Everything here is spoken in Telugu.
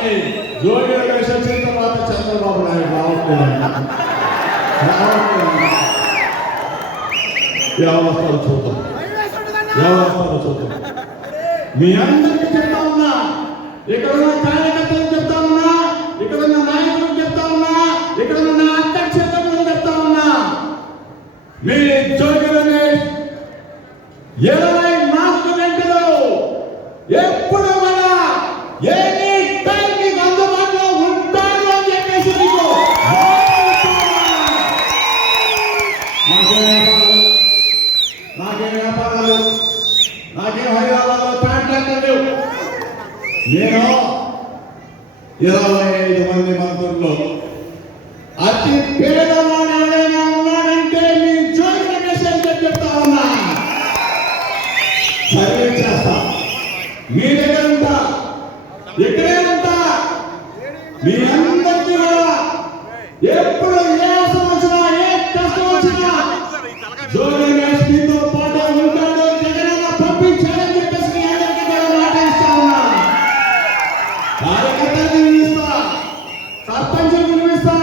కానీ జోగి రమేష్ వచ్చిన తర్వాత చంద్రబాబు నాయుడు రావట్లేదు. ఎవరు చూద్దాం, ఎవరు చూద్దాం. మీ అందరికీ చెప్తా ఉన్నా, ఇక్కడ ఉన్న కార్యకర్తలకు చెప్తా ఉన్నా, ఇక్కడ ఉన్న నాయకులకు చెప్తా ఉన్నా, ఇక్కడ ఉన్న అక్క చెల్లెలకు చెప్తా ఉన్నా, మీ జోగి రమేష్ 24 గంటలు ఎప్పుడు కూడా ఎనీ టైం మీకు అందుబాటులో ఉంటాడు అని చెప్పేసి మీకు నాకేం వ్యాపారాలు, నాకేం హైదరాబాద్లో కాంట్రాక్టర్లు. నేను 25 మంది మంత్రుల్లో అతి పేదవాడు ఎవరైనా ఉన్నాడంటే మీ జోగి రమేష్ అని చెప్తా ఉన్నా. సర్వే చేస్తా, మీ దగ్గర ఉంటా, ఇక్కడే ఉంటా. మీ అందరికీ కూడా ఎప్పుడు ఏ అవసరం వచ్చినా, ఏ కష్టం వచ్చినా జోగి రమేష్ మీతో పాటు ఉంటాడు. జగనన్న పంపించాలని చెప్పేసి మీ అందరికీ కూడా మాట ఇస్తా ఉన్నా. కార్యకర్తలు వినిపిస్తా, సర్పంచులు వినిపిస్తా,